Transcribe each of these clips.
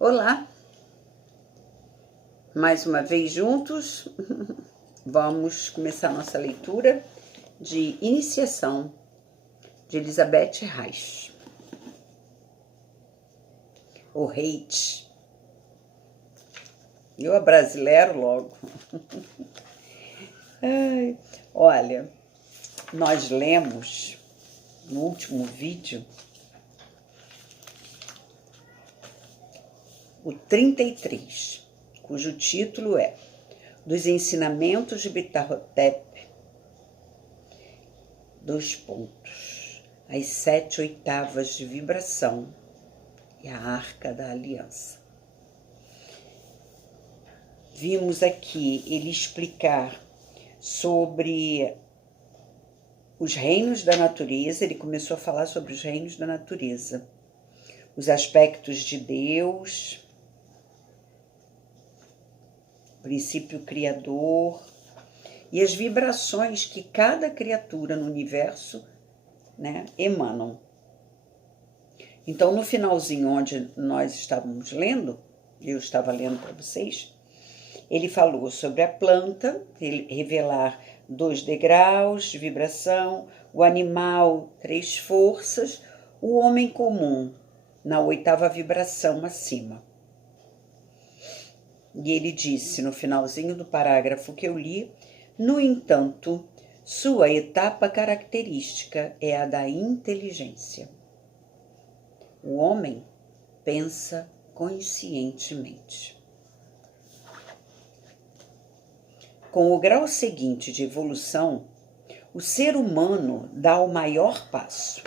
Olá, mais uma vez juntos, vamos começar nossa leitura de iniciação de Elizabeth Reich, o Hate. Eu abrasileiro logo. Ai, olha, nós lemos no último vídeo o 33, cujo título é Dos Ensinamentos de Ptah-hotep, as 7 oitavas de vibração e a Arca da Aliança. Vimos aqui ele explicar sobre os reinos da natureza, ele começou a falar sobre os reinos da natureza, os aspectos de Deus, princípio criador e as vibrações que cada criatura no universo, emanam. Então, no finalzinho onde nós estávamos lendo, eu estava lendo para vocês, ele falou sobre a planta, revelar 2 degraus de vibração, o animal 3 forças, o homem comum na 8ª vibração acima. E ele disse no finalzinho do parágrafo que eu li, no entanto, sua etapa característica é a da inteligência. O homem pensa conscientemente. Com o grau seguinte de evolução, o ser humano dá o maior passo.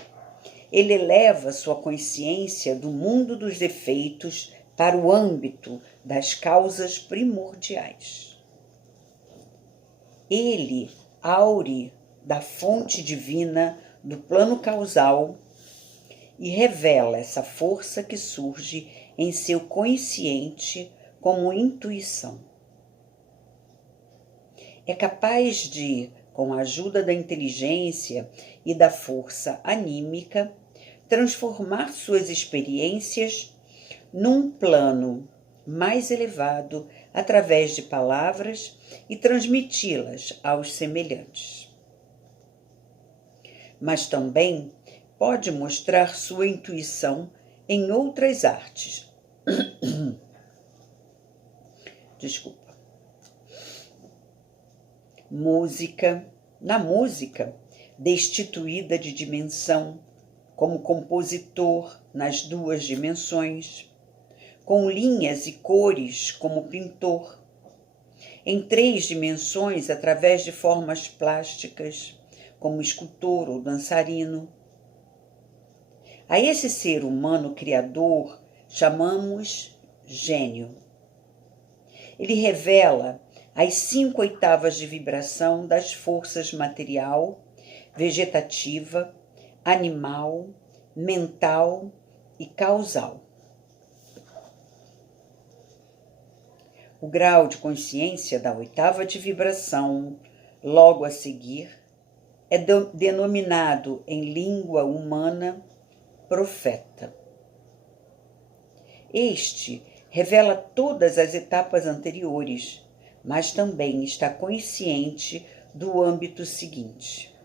Ele eleva sua consciência do mundo dos defeitos para o âmbito das causas primordiais. Ele aure da fonte divina do plano causal e revela essa força que surge em seu consciente como intuição. É capaz de, com a ajuda da inteligência e da força anímica, transformar suas experiências num plano mais elevado através de palavras e transmiti-las aos semelhantes. Mas também pode mostrar sua intuição em outras artes. Na música, destituída de dimensão, como compositor nas 2 dimensões, com linhas e cores como pintor, em 3 dimensões através de formas plásticas, como escultor ou dançarino. A esse ser humano criador chamamos gênio. Ele revela as 5 oitavas de vibração das forças material, vegetativa, animal, mental e causal. O grau de consciência da 8ª de vibração, logo a seguir, é denominado em língua humana profeta. Este revela todas as etapas anteriores, mas também está consciente do âmbito seguinte,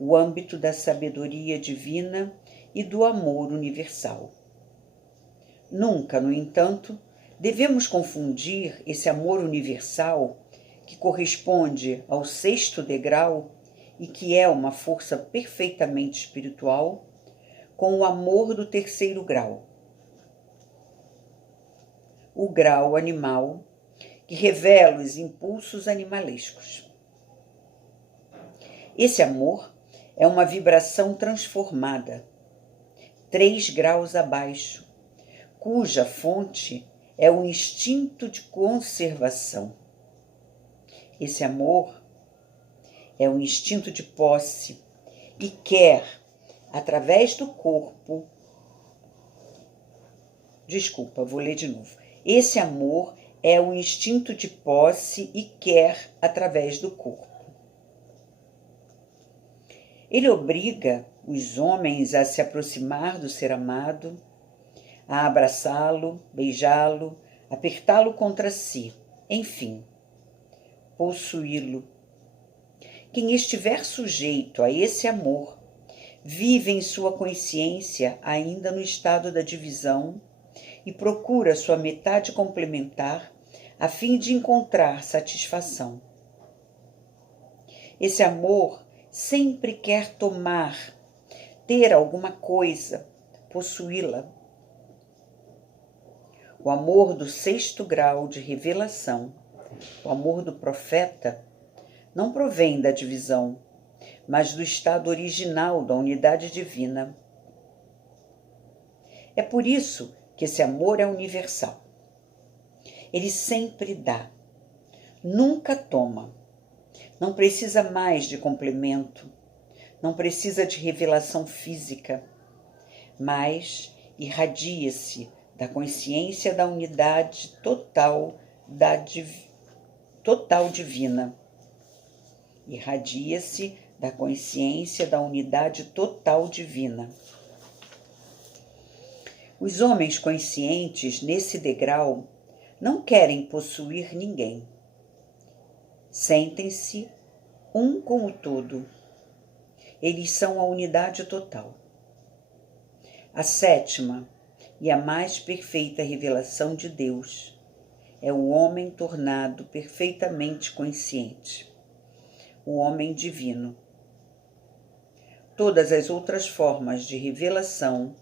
o âmbito da sabedoria divina e do amor universal. Nunca, no entanto, devemos confundir esse amor universal, que corresponde ao 6º degrau e que é uma força perfeitamente espiritual, com o amor do 3º grau, o grau animal, que revela os impulsos animalescos. Esse amor é uma vibração transformada, 3 graus abaixo, cuja fonte é o instinto de conservação. Esse amor é um instinto de posse e quer, através do corpo... vou ler de novo. Esse amor é o instinto de posse e quer através do corpo. Ele obriga os homens a se aproximar do ser amado, a abraçá-lo, beijá-lo, apertá-lo contra si, enfim, possuí-lo. Quem estiver sujeito a esse amor vive em sua consciência ainda no estado da divisão e procura sua metade complementar a fim de encontrar satisfação. Esse amor sempre quer tomar, ter alguma coisa, possuí-la. O amor do 6º grau de revelação, o amor do profeta, não provém da divisão, mas do estado original da unidade divina. É por isso que esse amor é universal. Ele sempre dá, nunca toma. Não precisa mais de complemento, não precisa de revelação física, mas irradia-se da consciência da unidade total divina. Irradia-se da consciência da unidade total divina. Os homens conscientes nesse degrau não querem possuir ninguém. Sentem-se um com o todo. Eles são a unidade total. A 7ª e a mais perfeita revelação de Deus é o homem tornado perfeitamente consciente, o homem divino. Todas as outras formas de revelação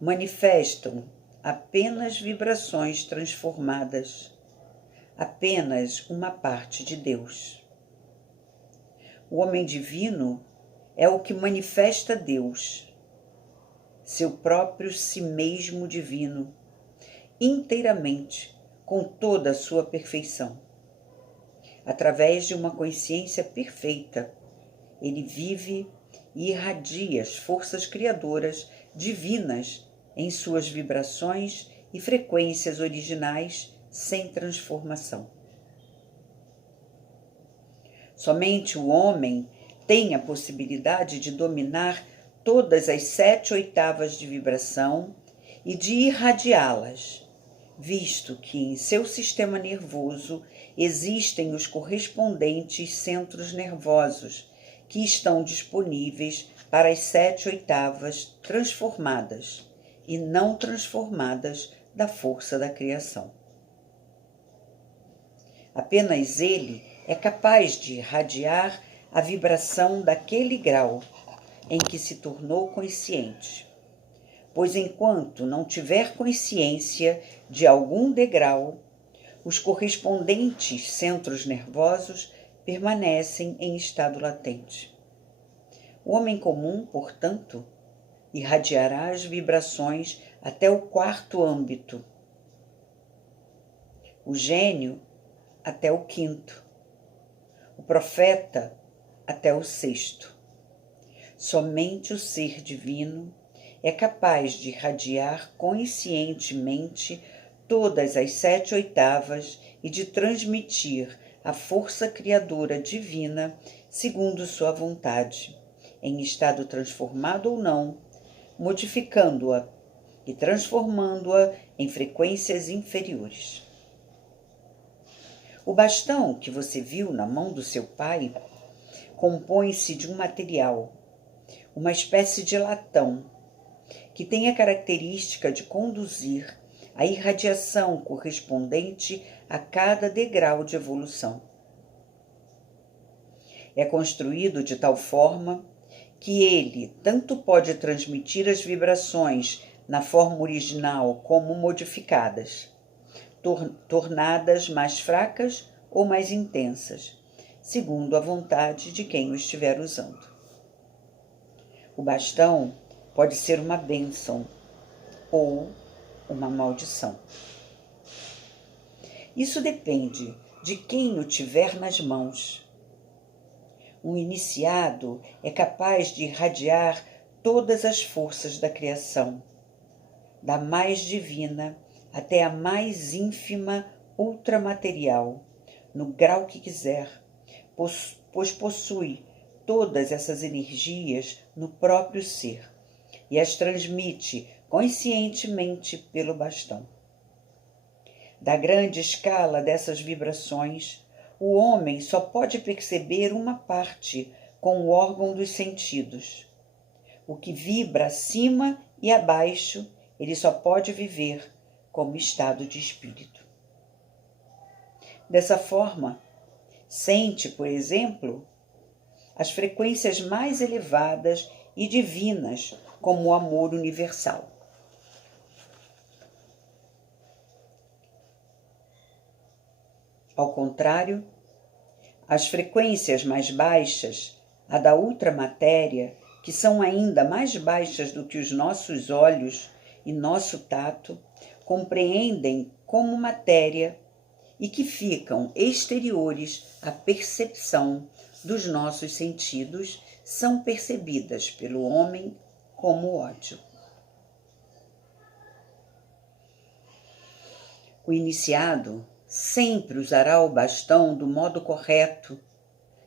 manifestam apenas vibrações transformadas, apenas uma parte de Deus. O homem divino é o que manifesta Deus, seu próprio si mesmo divino, inteiramente, com toda a sua perfeição. Através de uma consciência perfeita, ele vive e irradia as forças criadoras divinas em suas vibrações e frequências originais sem transformação. Somente o homem tem a possibilidade de dominar todas as 7 oitavas de vibração e de irradiá-las, visto que em seu sistema nervoso existem os correspondentes centros nervosos que estão disponíveis para as 7 oitavas transformadas e não transformadas da força da criação. Apenas ele é capaz de irradiar a vibração daquele grau em que se tornou consciente, pois enquanto não tiver consciência de algum degrau, os correspondentes centros nervosos permanecem em estado latente. O homem comum, portanto, irradiará as vibrações até o 4º âmbito, o gênio até o 5º, o profeta até o 6º. Somente o ser divino é capaz de irradiar conscientemente todas as 7 oitavas e de transmitir a força criadora divina segundo sua vontade, em estado transformado ou não, modificando-a e transformando-a em frequências inferiores. O bastão que você viu na mão do seu pai compõe-se de um material, uma espécie de latão, que tem a característica de conduzir a irradiação correspondente a cada degrau de evolução. É construído de tal forma que ele tanto pode transmitir as vibrações na forma original como modificadas, tornadas mais fracas ou mais intensas, segundo a vontade de quem o estiver usando. O bastão pode ser uma bênção ou uma maldição. Isso depende de quem o tiver nas mãos. Um iniciado é capaz de irradiar todas as forças da criação, da mais divina até a mais ínfima ultramaterial, no grau que quiser, pois possui todas essas energias no próprio ser e as transmite conscientemente pelo bastão. Da grande escala dessas vibrações, o homem só pode perceber uma parte com o órgão dos sentidos. O que vibra acima e abaixo, ele só pode viver como estado de espírito. Dessa forma, sente, por exemplo, as frequências mais elevadas e divinas, como o amor universal. Ao contrário, as frequências mais baixas, a da ultramatéria, que são ainda mais baixas do que os nossos olhos e nosso tato, compreendem como matéria e que ficam exteriores à percepção dos nossos sentidos, são percebidas pelo homem como ódio. O iniciado sempre usará o bastão do modo correto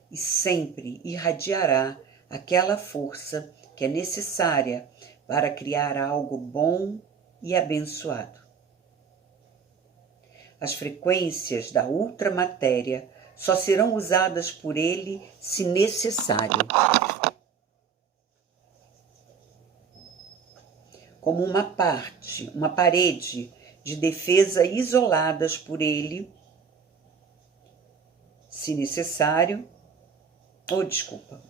e sempre irradiará aquela força que é necessária para criar algo bom e abençoado. As frequências da ultramatéria só serão usadas por ele se necessário. Como uma parede de defesa isoladas por ele, se necessário.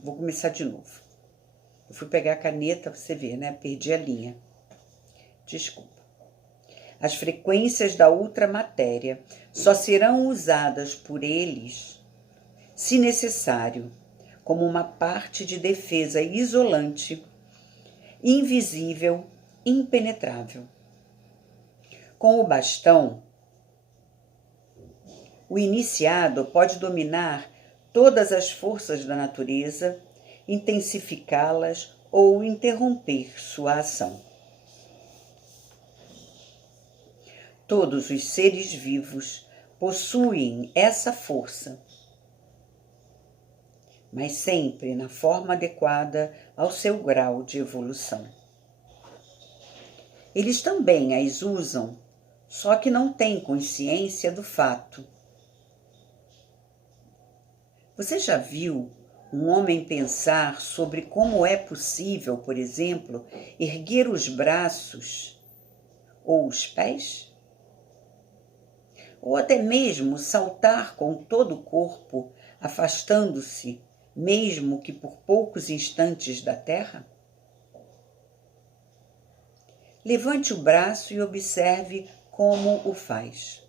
Vou começar de novo. Eu fui pegar a caneta, você vê, né? Perdi a linha. Desculpa. As frequências da ultramatéria só serão usadas por eles, se necessário, como uma parte de defesa isolante, invisível, impenetrável. Com o bastão, o iniciado pode dominar todas as forças da natureza, intensificá-las ou interromper sua ação. Todos os seres vivos possuem essa força, mas sempre na forma adequada ao seu grau de evolução. Eles também as usam, só que não têm consciência do fato. Você já viu um homem pensar sobre como é possível, por exemplo, erguer os braços ou os pés? Ou até mesmo saltar com todo o corpo, afastando-se, mesmo que por poucos instantes da terra? Levante o braço e observe como o faz.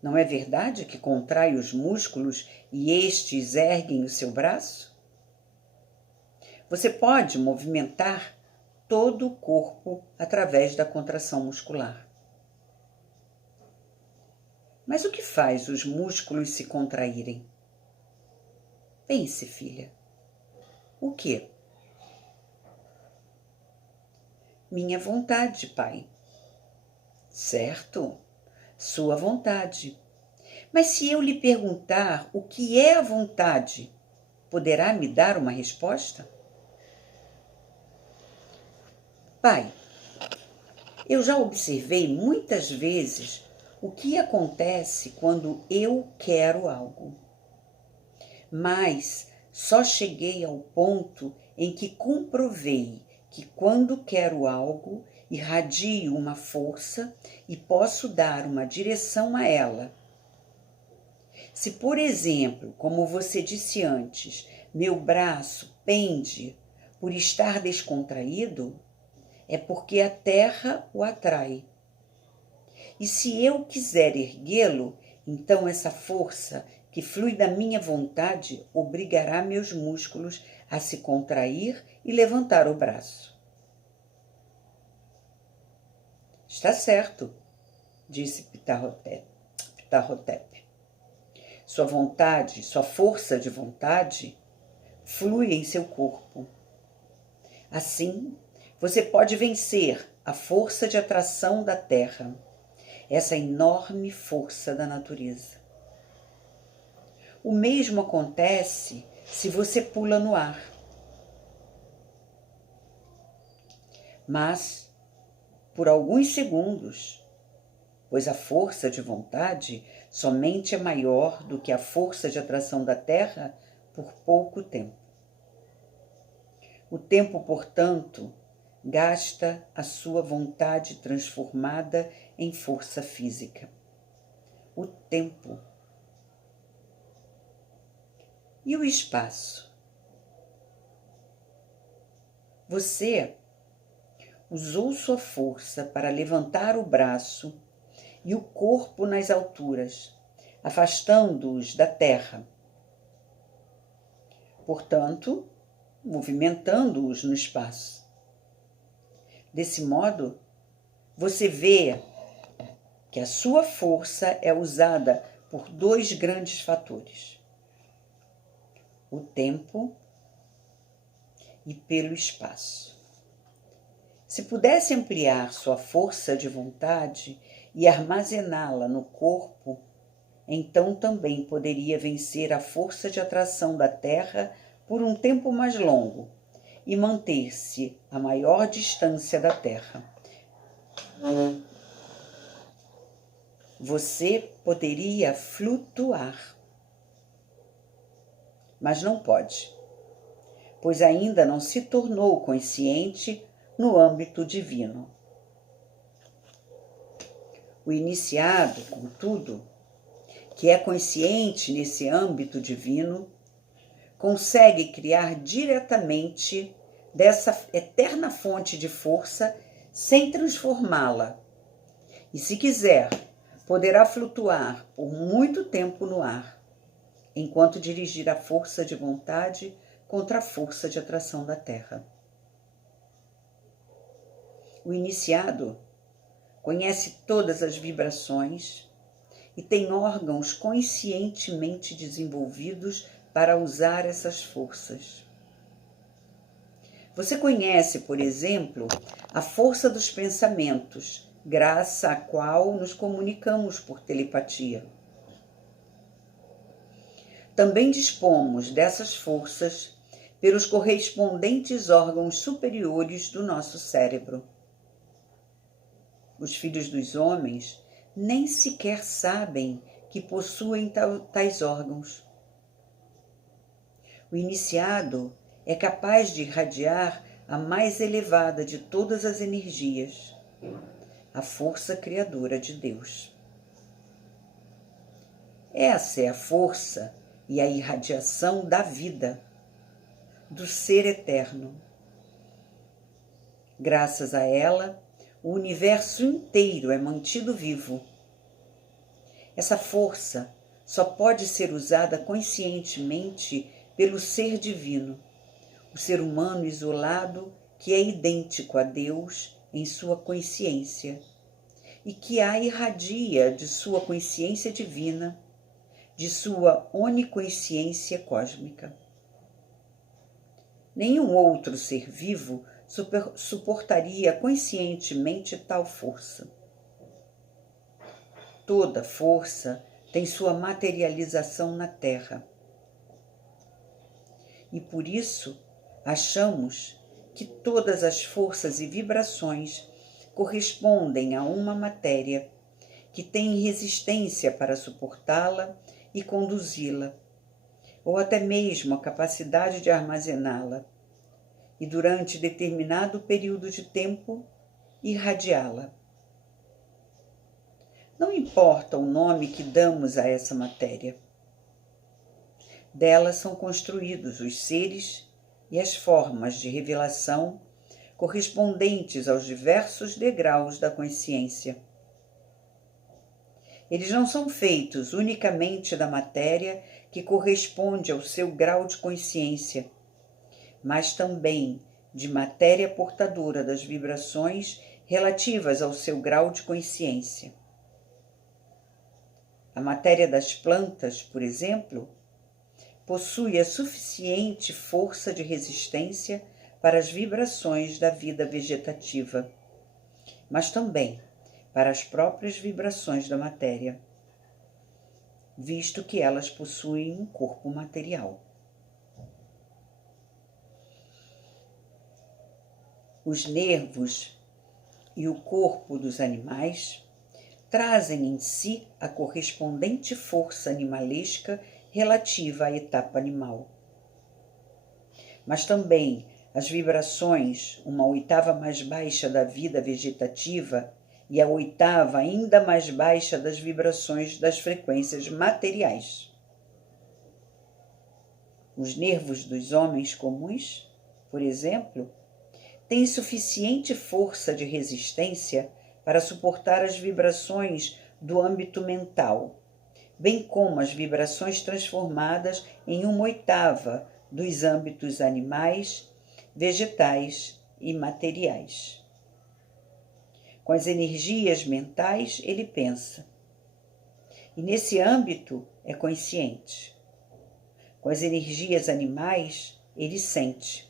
Não é verdade que contrai os músculos e estes erguem o seu braço? Você pode movimentar todo o corpo através da contração muscular. Mas o que faz os músculos se contraírem? Pense, filha. O quê? Minha vontade, pai. Certo, sua vontade. Mas se eu lhe perguntar o que é a vontade, poderá me dar uma resposta? Pai, eu já observei muitas vezes o que acontece quando eu quero algo. Mas só cheguei ao ponto em que comprovei que quando quero algo, irradio uma força e posso dar uma direção a ela. Se, por exemplo, como você disse antes, meu braço pende por estar descontraído, é porque a terra o atrai. E se eu quiser erguê-lo, então essa força que flui da minha vontade obrigará meus músculos a se contrair e levantar o braço. Está certo, disse Ptahhotep. Sua vontade, sua força de vontade, flui em seu corpo. Assim, você pode vencer a força de atração da Terra, essa enorme força da natureza. O mesmo acontece se você pula no ar. mas por alguns segundos, pois a força de vontade somente é maior do que a força de atração da Terra por pouco tempo. O tempo, portanto, gasta a sua vontade transformada em força física. O tempo. E o espaço? Você usou sua força para levantar o braço e o corpo nas alturas, afastando-os da terra. Portanto, movimentando-os no espaço. Desse modo, você vê que a sua força é usada por dois grandes fatores: o tempo e pelo espaço. Se pudesse ampliar sua força de vontade e armazená-la no corpo, então também poderia vencer a força de atração da Terra por um tempo mais longo e manter-se a maior distância da Terra. Você poderia flutuar, mas não pode, pois ainda não se tornou consciente no âmbito divino. O iniciado, contudo, que é consciente nesse âmbito divino, consegue criar diretamente dessa eterna fonte de força sem transformá-la. E, se quiser, poderá flutuar por muito tempo no ar, enquanto dirigir a força de vontade contra a força de atração da Terra. O iniciado conhece todas as vibrações e tem órgãos conscientemente desenvolvidos para usar essas forças. Você conhece, por exemplo, a força dos pensamentos, graças à qual nos comunicamos por telepatia. Também dispomos dessas forças pelos correspondentes órgãos superiores do nosso cérebro. Os filhos dos homens nem sequer sabem que possuem tais órgãos. O iniciado é capaz de irradiar a mais elevada de todas as energias, a força criadora de Deus. Essa é a força e a irradiação da vida, do ser eterno. Graças a ela, o universo inteiro é mantido vivo. Essa força só pode ser usada conscientemente pelo ser divino, o ser humano isolado que é idêntico a Deus em sua consciência e que a irradia de sua consciência divina, de sua oniconsciência cósmica. Nenhum outro ser vivo suportaria conscientemente tal força. Toda força tem sua materialização na Terra. E por isso achamos que todas as forças e vibrações correspondem a uma matéria que tem resistência para suportá-la e conduzi-la, ou até mesmo a capacidade de armazená-la, e durante determinado período de tempo irradiá-la. Não importa o nome que damos a essa matéria. Dela são construídos os seres e as formas de revelação correspondentes aos diversos degraus da consciência. Eles não são feitos unicamente da matéria que corresponde ao seu grau de consciência, mas também de matéria portadora das vibrações relativas ao seu grau de consciência. A matéria das plantas, por exemplo, possui a suficiente força de resistência para as vibrações da vida vegetativa, mas também para as próprias vibrações da matéria, visto que elas possuem um corpo material. Os nervos e o corpo dos animais trazem em si a correspondente força animalesca relativa à etapa animal. Mas também as vibrações, uma oitava mais baixa da vida vegetativa e a oitava ainda mais baixa das vibrações das frequências materiais. Os nervos dos homens comuns, por exemplo, têm suficiente força de resistência para suportar as vibrações do âmbito mental, bem como as vibrações transformadas em uma oitava dos âmbitos animais, vegetais e materiais. Com as energias mentais, ele pensa, e nesse âmbito é consciente. Com as energias animais, ele sente,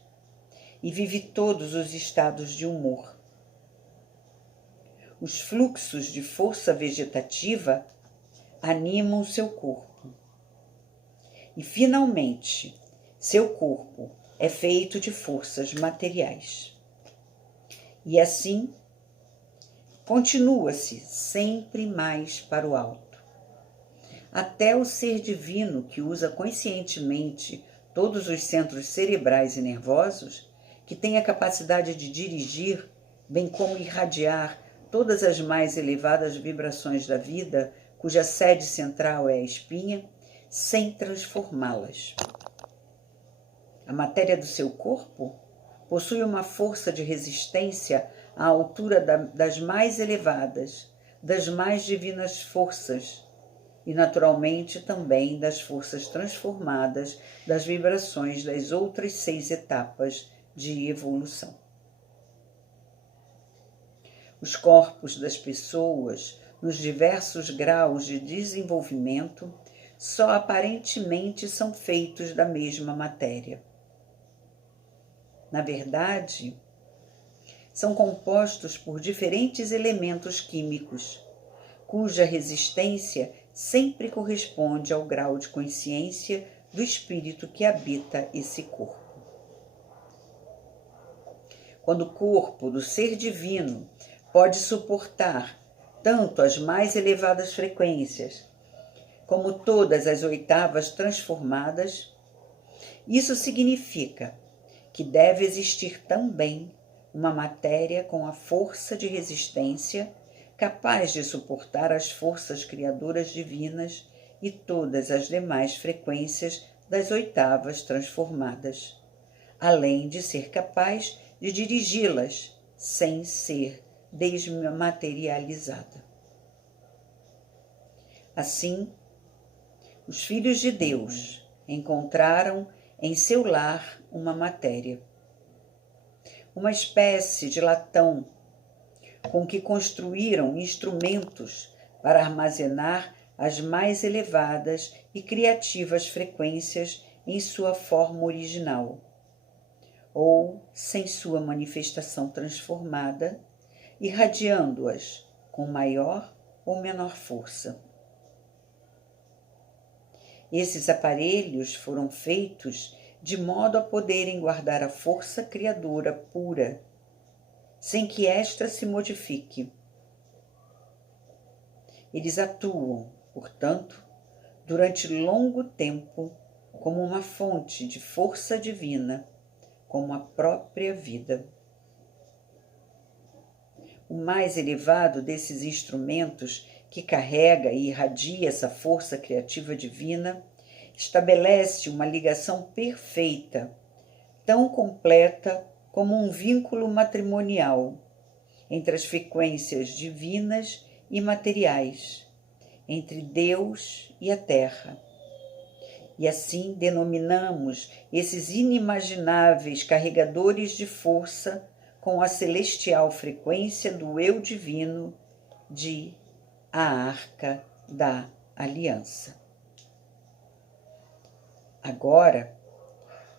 e vive todos os estados de humor. Os fluxos de força vegetativa animam seu corpo. E, finalmente, seu corpo é feito de forças materiais. E assim, continua-se sempre mais para o alto. Até o ser divino, que usa conscientemente todos os centros cerebrais e nervosos, que tem a capacidade de dirigir, bem como irradiar todas as mais elevadas vibrações da vida, cuja sede central é a espinha, sem transformá-las. A matéria do seu corpo possui uma força de resistência à altura das mais elevadas, das mais divinas forças, e naturalmente também das forças transformadas das vibrações das outras 6 etapas de evolução. Os corpos das pessoas, nos diversos graus de desenvolvimento, só aparentemente são feitos da mesma matéria. Na verdade, são compostos por diferentes elementos químicos, cuja resistência sempre corresponde ao grau de consciência do espírito que habita esse corpo. Quando o corpo do ser divino pode suportar tanto as mais elevadas frequências como todas as oitavas transformadas, isso significa que deve existir também uma matéria com a força de resistência capaz de suportar as forças criadoras divinas e todas as demais frequências das oitavas transformadas, além de ser capaz de dirigi-las sem ser desmaterializada. Assim, os filhos de Deus encontraram em seu lar uma matéria, uma espécie de latão com que construíram instrumentos para armazenar as mais elevadas e criativas frequências em sua forma original, ou sem sua manifestação transformada, irradiando-as com maior ou menor força. Esses aparelhos foram feitos de modo a poderem guardar a força criadora pura, sem que esta se modifique. Eles atuam, portanto, durante longo tempo como uma fonte de força divina, como a própria vida. O mais elevado desses instrumentos que carrega e irradia essa força criativa divina estabelece uma ligação perfeita, tão completa como um vínculo matrimonial entre as frequências divinas e materiais, entre Deus e a Terra. E assim denominamos esses inimagináveis carregadores de força com a celestial frequência do Eu Divino de a Arca da Aliança. Agora,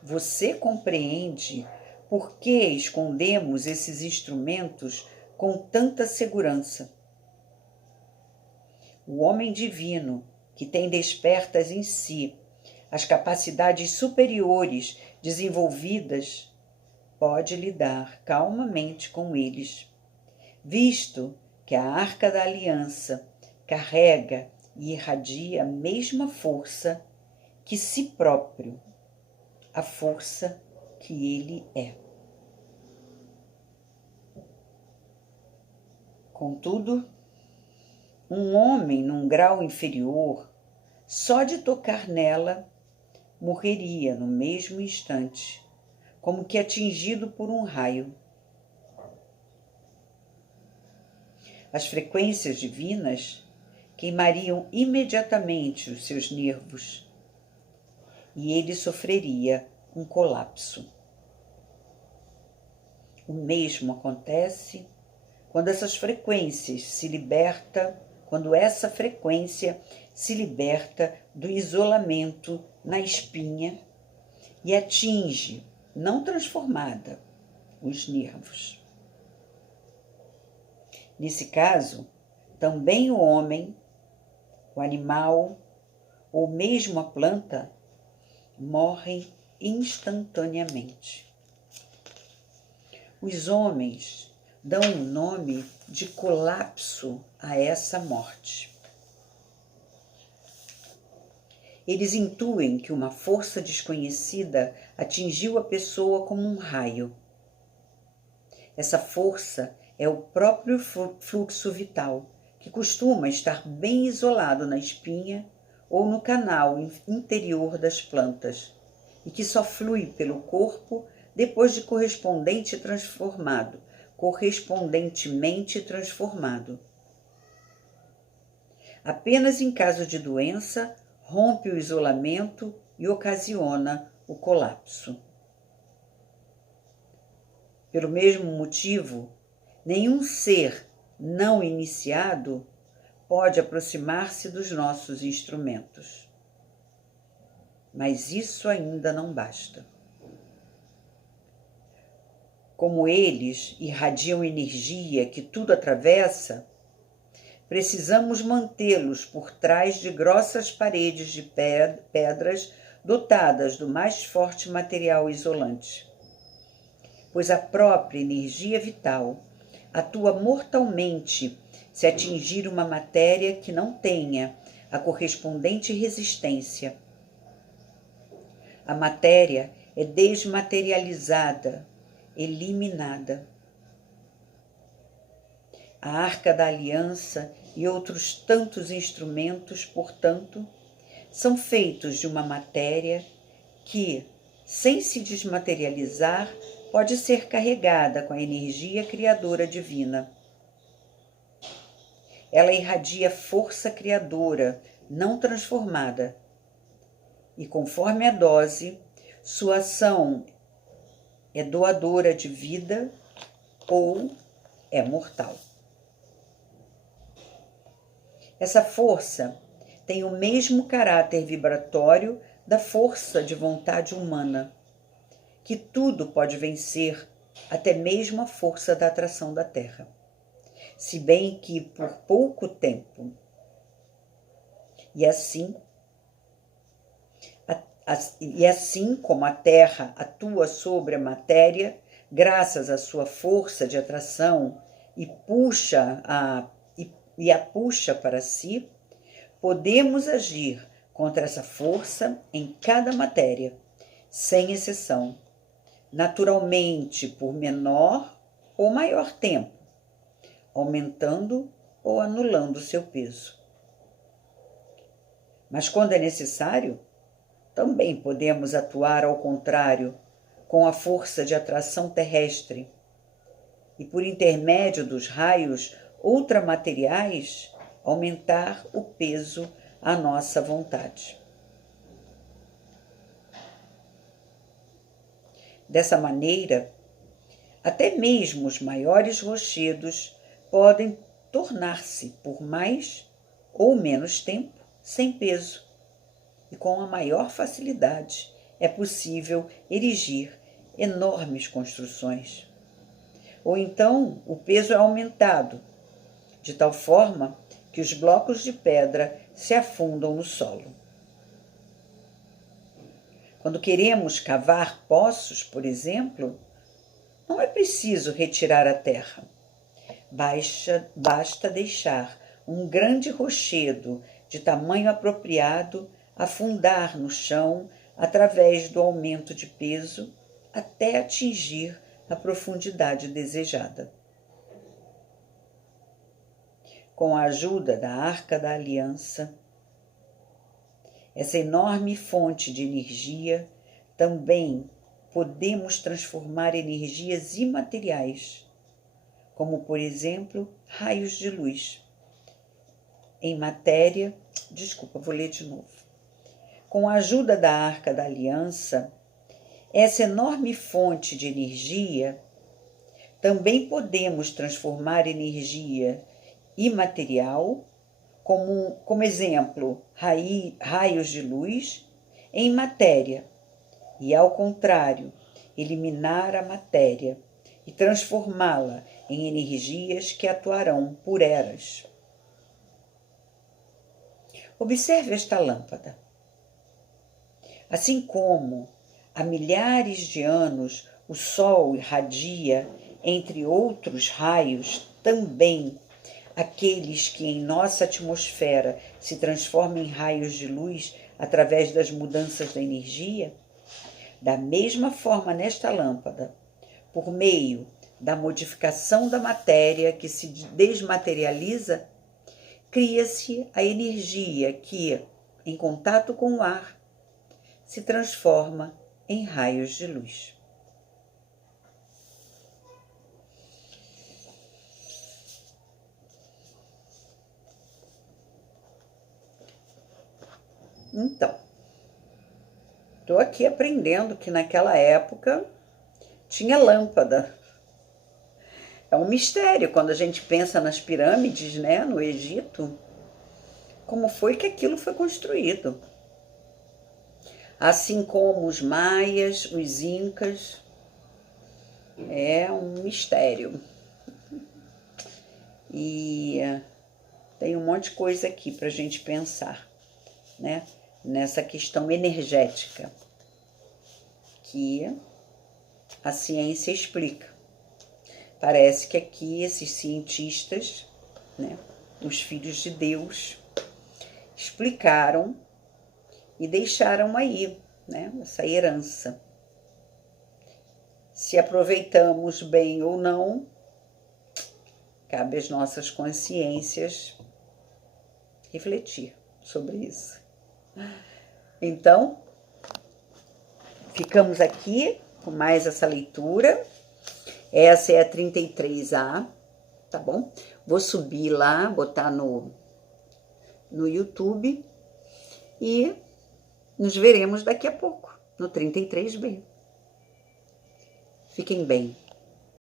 você compreende por que escondemos esses instrumentos com tanta segurança. O homem divino, que tem despertas em si as capacidades superiores desenvolvidas pode lidar calmamente com eles, visto que a Arca da Aliança carrega e irradia a mesma força que si próprio, a força que ele é. Contudo, um homem num grau inferior, só de tocar nela, morreria no mesmo instante, como que atingido por um raio. As frequências divinas queimariam imediatamente os seus nervos e ele sofreria um colapso. O mesmo acontece quando essa frequência se liberta do isolamento na espinha e atinge, não transformada, os nervos. Nesse caso, também o homem, o animal ou mesmo a planta morrem instantaneamente. Os homens dão o nome de colapso a essa morte. Eles intuem que uma força desconhecida atingiu a pessoa como um raio. Essa força é o próprio fluxo vital, que costuma estar bem isolado na espinha ou no canal interior das plantas, e que só flui pelo corpo depois de correspondentemente transformado. Apenas em caso de doença, rompe o isolamento e ocasiona o colapso. Pelo mesmo motivo, nenhum ser não iniciado pode aproximar-se dos nossos instrumentos. Mas isso ainda não basta. Como eles irradiam energia que tudo atravessa, precisamos mantê-los por trás de grossas paredes de pedras dotadas do mais forte material isolante, pois a própria energia vital atua mortalmente se atingir uma matéria que não tenha a correspondente resistência. A matéria é desmaterializada, eliminada. A Arca da Aliança e outros tantos instrumentos, portanto, são feitos de uma matéria que, sem se desmaterializar, pode ser carregada com a energia criadora divina. Ela irradia força criadora, não transformada, e conforme a dose, sua ação é doadora de vida ou é mortal. Essa força tem o mesmo caráter vibratório da força de vontade humana, que tudo pode vencer, até mesmo a força da atração da Terra, se bem que por pouco tempo. E assim como a Terra atua sobre a matéria, graças à sua força de atração e a puxa para si, podemos agir contra essa força em cada matéria, sem exceção, naturalmente por menor ou maior tempo, aumentando ou anulando seu peso. Mas quando é necessário, também podemos atuar ao contrário, com a força de atração terrestre, e por intermédio dos raios ultramateriais, aumentar o peso à nossa vontade. Dessa maneira, até mesmo os maiores rochedos podem tornar-se, por mais ou menos tempo, sem peso, e com a maior facilidade é possível erigir enormes construções. Ou então o peso é aumentado, de tal forma que os blocos de pedra se afundam no solo. Quando queremos cavar poços, por exemplo, Não é preciso retirar a terra. Basta deixar um grande rochedo de tamanho apropriado afundar no chão através do aumento de peso até atingir a profundidade desejada. Com a ajuda da Arca da Aliança, essa enorme fonte de energia, também podemos transformar energias imateriais, como, por exemplo, raios de luz, em matéria. Vou ler de novo. Com a ajuda da Arca da Aliança, essa enorme fonte de energia, também podemos transformar energia imaterial, como exemplo, raios de luz, em matéria, e, ao contrário, eliminar a matéria e transformá-la em energias que atuarão por eras. Observe esta lâmpada. Assim como há milhares de anos o Sol irradia, entre outros raios, também aqueles que em nossa atmosfera se transformam em raios de luz através das mudanças da energia, da mesma forma nesta lâmpada, por meio da modificação da matéria que se desmaterializa, cria-se a energia que, em contato com o ar, se transforma em raios de luz. Então, estou aqui aprendendo que naquela época tinha lâmpada. É um mistério quando a gente pensa nas pirâmides, né, no Egito, como foi que aquilo foi construído. Assim como os maias, os incas, é um mistério. E tem um monte de coisa aqui para a gente pensar, né? Nessa questão energética que a ciência explica. Parece que aqui esses cientistas, né, os filhos de Deus, explicaram e deixaram aí, né, essa herança. Se aproveitamos bem ou não, cabe às nossas consciências refletir sobre isso. Então, ficamos aqui com mais essa leitura. Essa é a 33A, tá bom? Vou subir lá, botar no YouTube e nos veremos daqui a pouco, no 33B. Fiquem bem.